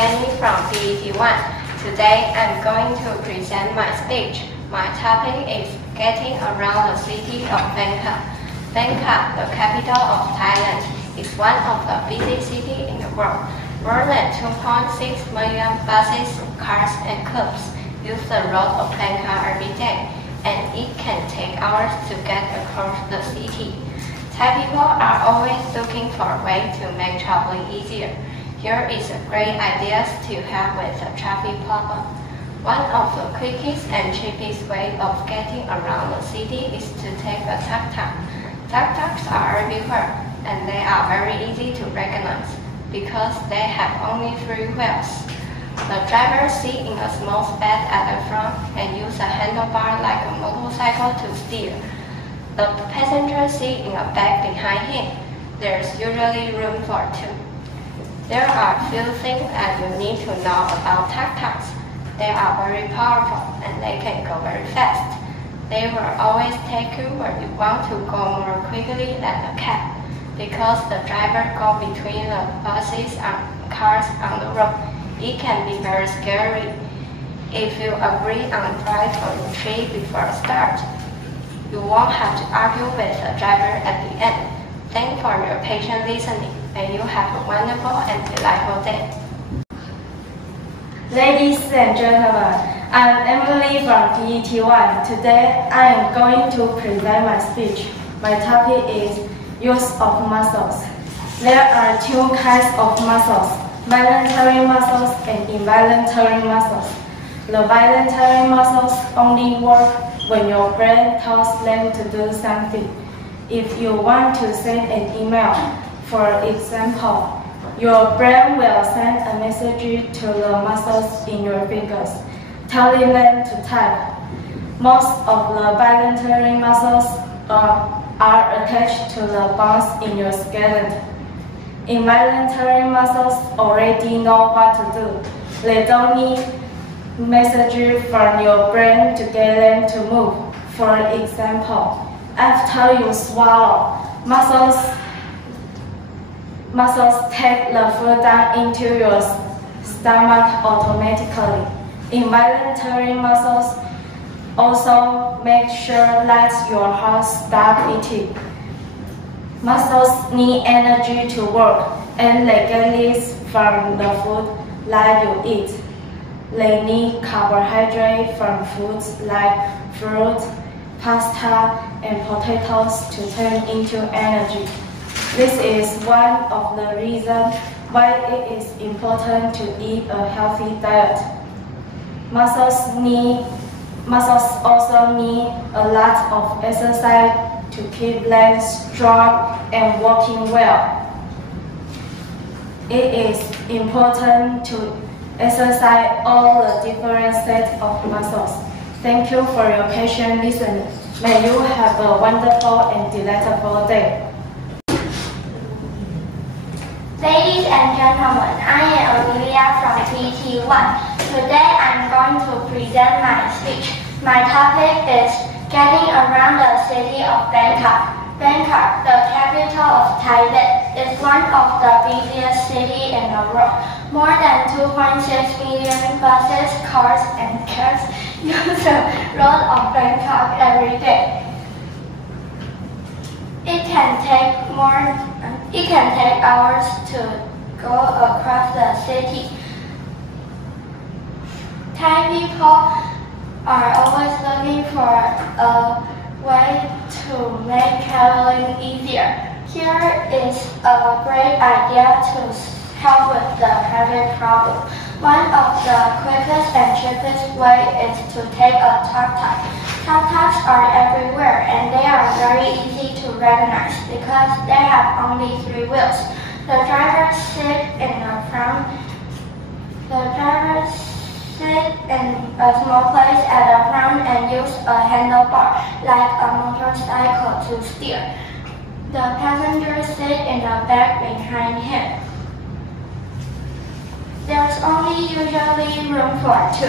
Fanny from PET1. Today I'm going to present my speech. My topic is getting around the city of Bangkok. Bangkok, the capital of Thailand, is one of the busiest cities in the world. More than 2.6 million buses, cars, and cabs use the road of Bangkok every day, and it can take hours to get across the city. Thai people are always looking for a way to make traveling easier. Here is a great idea to help with the traffic problem. One of the quickest and cheapest way of getting around the city is to take a tuk-tuk. Tuk-tuks are everywhere, and they are very easy to recognize because they have only 3 wheels. The driver sits in a small space at the front and uses a handlebar like a motorcycle to steer. The passenger sits in a back behind him. There is usually room for 2. There are few things that you need to know about tuk-tuks. They are very powerful and they can go very fast. They will always take you where you want to go more quickly than a cab because the driver goes between the buses and cars on the road. It can be very scary. If you agree on price or retreat before start, you won't have to argue with the driver at the end. Thanks for your patient listening, and you have a wonderful and delightful day. Ladies and gentlemen, I'm Amelia from PET1. Today I am going to present my speech. My topic is use of muscles. There are 2 kinds of muscles, voluntary muscles and involuntary muscles. The voluntary muscles only work when your brain tells them to do something. If you want to send an email, for example, your brain will send a message to the muscles in your fingers, telling them to type. Most of the voluntary muscles are attached to the bones in your skeleton. Involuntary muscles already know what to do. They don't need messages from your brain to get them to move. For example, after you swallow, muscles take the food down into your stomach automatically. Involuntary muscles also make sure that your heart stops beating. Muscles need energy to work, and they get this from the food that you eat. They need carbohydrate from foods like fruit, pasta, and potatoes to turn into energy. This is one of the reasons why it is important to eat a healthy diet. Muscles also need a lot of exercise to keep them strong and working well. It is important to exercise all the different sets of muscles. Thank you for your patient listening. May you have a wonderful and delightful day. Ladies and gentlemen, I am Amelia from PET1. Today I'm going to present my speech. My topic is getting around the city of Bangkok. Bangkok, the capital of Thailand, is one of the busiest cities in the world. More than 2.6 million buses, cars, and cabs use the road of Bangkok every day. It can take hours to go across the city. Thai people are always looking for a way to make traveling easier. Here is a great idea to help with the traffic problem. One of the quickest and cheapest way is to take a tuk-tuk. Tuk-tuks are everywhere and they are very easy to recognize because they have only 3 wheels. The driver sits in the front. The driver sits in a small place at the front and uses a handlebar like a motorcycle to steer. The passengers sit in the back behind him. There's only usually room for 2.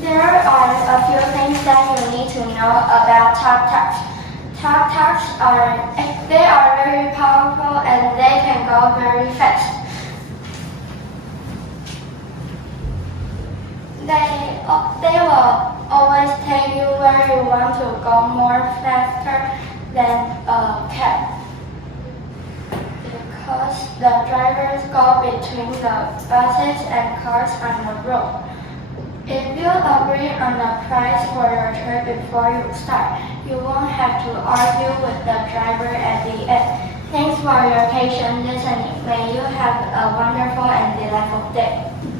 There are a few things that you need to know about tuk-tuks. Tuk-tuks are very powerful and they can go very fast. they will always take you where you want to go more faster than a cab. Because the drivers go between the buses and cars on the road. If you agree on the price for your trip before you start, you won't have to argue with the driver at the end. Thanks for your patient listening. May you have a wonderful and delightful day.